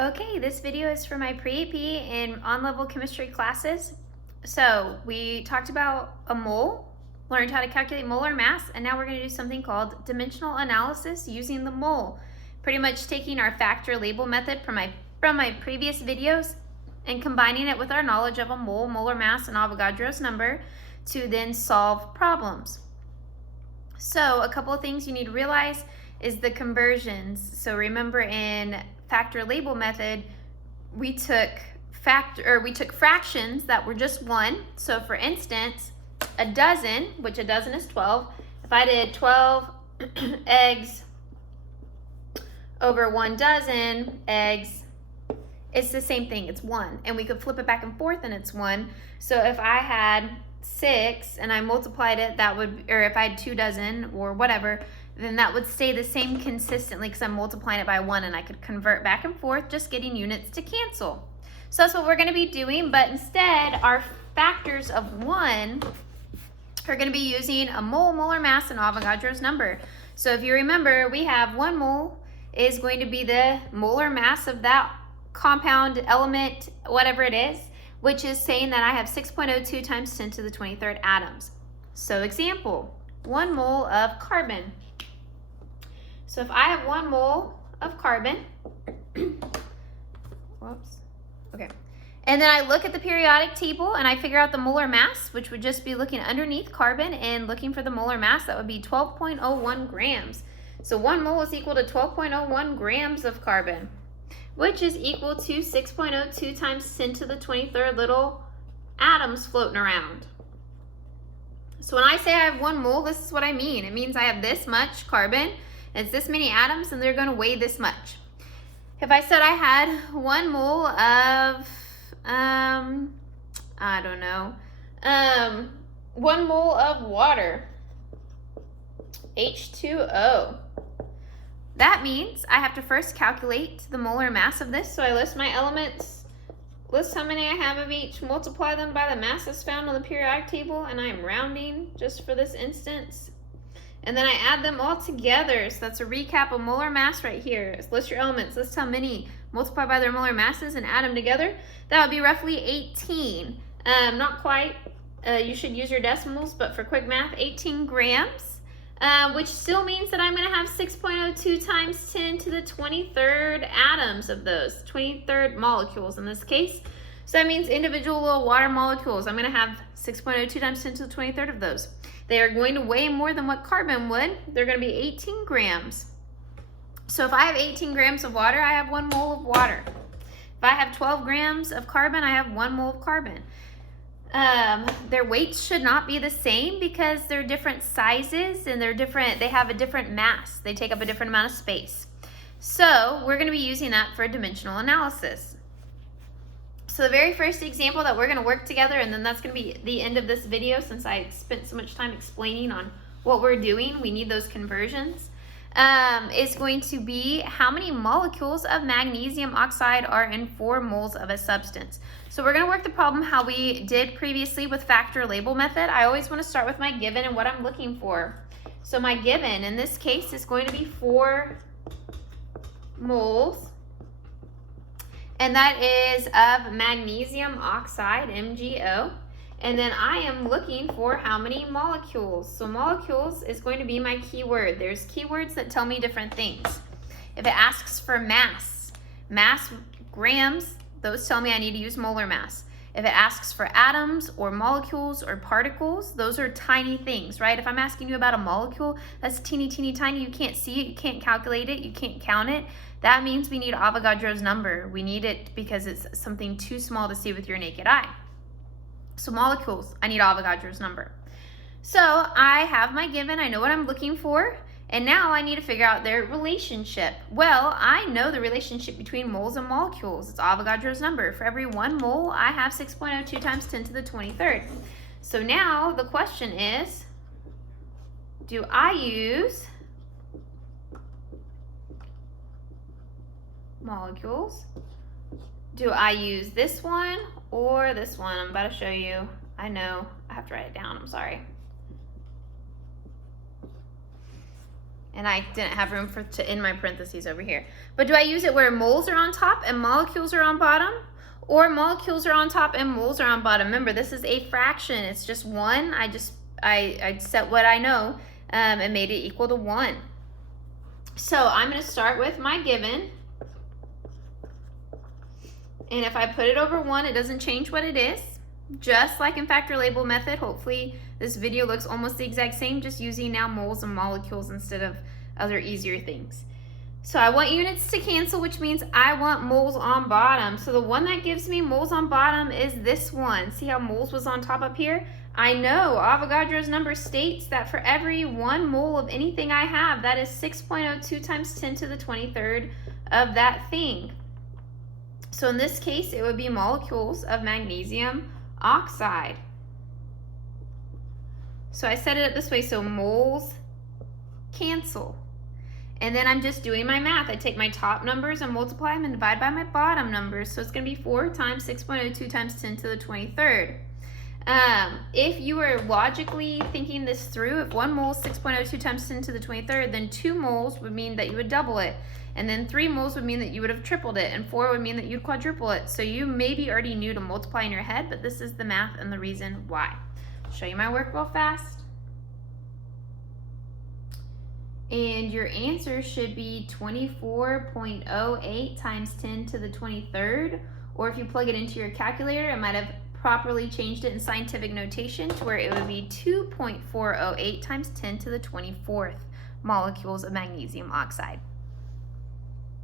Okay, this video is for my pre-AP and on-level chemistry classes. So we talked about a mole, learned how to calculate molar mass, and now we're going to do something called dimensional analysis using the mole. Pretty much taking our factor label method from my previous videos and combining it with our knowledge of a mole, molar mass, and Avogadro's number to then solve problems. So a couple of things you need to realize is the conversions. So remember, in factor label method, we took fractions that were just one. So for instance, a dozen, which a dozen is 12. If I did 12 eggs over 1 dozen eggs, it's the same thing, it's 1. And we could flip it back and forth and it's 1. So if I had 6 and I multiplied it, that would, or if I had 2 dozen or whatever, then that would stay the same consistently because I'm multiplying it by 1 and I could convert back and forth, just getting units to cancel. So that's what we're going to be doing, but instead our factors of 1 are going to be using a mole, molar mass, and Avogadro's number. So if you remember, we have 1 mole is going to be the molar mass of that compound element, whatever it is, which is saying that I have 6.02 times 10 to the 23rd atoms. So example, 1 mole of carbon. So if I have 1 mole of carbon, whoops, okay. And then I look at the periodic table and I figure out the molar mass, which would just be looking underneath carbon and looking for the molar mass. That would be 12.01 grams. So 1 mole is equal to 12.01 grams of carbon, which is equal to 6.02 times 10 to the 23rd little atoms floating around. So when I say I have 1 mole, this is what I mean. It means I have this much carbon, it's this many atoms, and they're going to weigh this much. If I said I had 1 mole of, I don't know, 1 mole of water, H2O, that means I have to first calculate the molar mass of this. So I list my elements, list how many I have of each, multiply them by the masses found on the periodic table, and I'm rounding just for this instance. And then I add them all together. So that's a recap of molar mass right here. List your elements, list how many, multiply by their molar masses, and add them together. That would be roughly 18. Not quite, you should use your decimals, but for quick math, 18 grams. Which still means that I'm going to have 6.02 times 10 to the 23rd atoms of those, 23rd molecules in this case. So that means individual little water molecules. I'm going to have 6.02 times 10 to the 23rd of those. They are going to weigh more than what carbon would. They're going to be 18 grams. So if I have 18 grams of water, I have 1 mole of water. If I have 12 grams of carbon, I have 1 mole of carbon. Their weights should not be the same because they're different sizes and they have a different mass. They take up a different amount of space. So we're going to be using that for dimensional analysis. So the very first example that we're going to work together, and then that's going to be the end of this video since I spent so much time explaining on what we're doing. We need those conversions. Is going to be how many molecules of magnesium oxide are in 4 moles of a substance. So we're going to work the problem how we did previously with factor label method. I always want to start with my given and what I'm looking for. So my given in this case is going to be 4 moles, and that is of magnesium oxide, MgO. And then I am looking for how many molecules. So molecules is going to be my keyword. There's keywords that tell me different things. If it asks for mass, grams, those tell me I need to use molar mass. If it asks for atoms or molecules or particles, those are tiny things, right? If I'm asking you about a molecule, that's teeny, teeny, tiny. You can't see it, you can't calculate it, you can't count it. That means we need Avogadro's number. We need it because it's something too small to see with your naked eye. So molecules, I need Avogadro's number. So I have my given, I know what I'm looking for, and now I need to figure out their relationship. Well, I know the relationship between moles and molecules. It's Avogadro's number. For every 1 mole, I have 6.02 times 10 to the 23rd. So now the question is, do I use molecules? Do I use this one or this one? I'm about to show you. I know, I have to write it down, I'm sorry. And I didn't have room to end my parentheses over here. But do I use it where moles are on top and molecules are on bottom? Or molecules are on top and moles are on bottom? Remember, this is a fraction. It's just 1. I set what I know and made it equal to 1. So I'm going to start with my given. And if I put it over 1, it doesn't change what it is. Just like in factor label method, hopefully this video looks almost the exact same, just using now moles and molecules instead of other easier things. So I want units to cancel, which means I want moles on bottom. So the one that gives me moles on bottom is this one. See how moles was on top up here? I know Avogadro's number states that for every 1 mole of anything I have, that is 6.02 times 10 to the 23rd of that thing. So in this case, it would be molecules of magnesium oxide. So I set it up this way, so moles cancel. And then I'm just doing my math. I take my top numbers and multiply them and divide by my bottom numbers. So it's going to be 4 times 6.02 times 10 to the 23rd. If you were logically thinking this through, if 1 mole is 6.02 times 10 to the 23rd, then 2 moles would mean that you would double it. And then 3 moles would mean that you would have tripled it, and 4 would mean that you'd quadruple it. So you maybe already knew to multiply in your head, but this is the math and the reason why. I'll show you my work real fast. And your answer should be 24.08 times 10 to the 23rd. Or if you plug it into your calculator, it might have properly changed it in scientific notation to where it would be 2.408 times 10 to the 24th molecules of magnesium oxide.